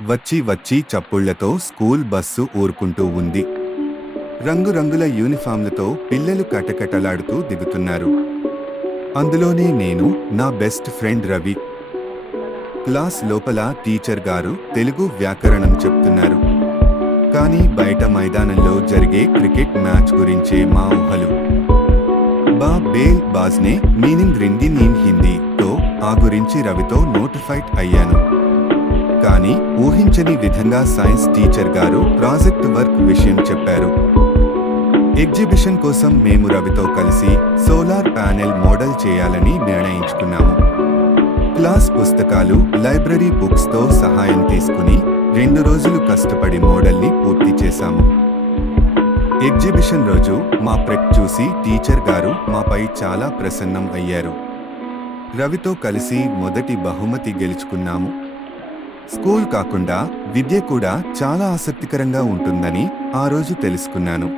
వచ్చి వచ్చి చప్పుళ్లతో school bus ఊరుకుంటూ ఉంది. రంగురంగుల యూనిఫామ్లతో పిల్లలు కటకటలాడుతూ దిగుతున్నారు. అందులోనే నేను, నా బెస్ట్ ఫ్రెండ్ రవి. క్లాస్ లోపల టీచర్ గారు తెలుగు వ్యాకరణం చెప్తున్నారు. కానీ బయట మైదానంలో జరిగే క్రికెట్ మ్యాచ్ గురించే మా ఊహలు. బా బేల్ బాజ్నే మీనింగ్ రింది నీన్ హిందీతో ఆ గురించి రవితో నోటిఫైట్ అయ్యాను. కానీ ఊహించని విధంగా సైన్స్ టీచర్ గారు ప్రాజెక్ట్ వర్క్ విషయం చెప్పారు. ఎగ్జిబిషన్ కోసం మేము రవితో కలిసి సోలార్ ప్యానెల్ మోడల్ చేయాలని నిర్ణయించుకున్నాము. క్లాస్ పుస్తకాలు, లైబ్రరీ బుక్స్తో సహాయం తీసుకుని 2 రోజులు కష్టపడి మోడల్ని పూర్తి చేశాము. ఎగ్జిబిషన్ రోజు మా ప్రెప్ చూసి టీచర్ గారు మాపై చాలా ప్రసన్నం అయ్యారు. రవితో కలిసి మొదటి బహుమతి గెలుచుకున్నాము. స్కూల్ కాకుండా విద్య కూడా చాలా ఆసక్తికరంగా ఉంటుందని ఆ రోజు తెలుసుకున్నాను.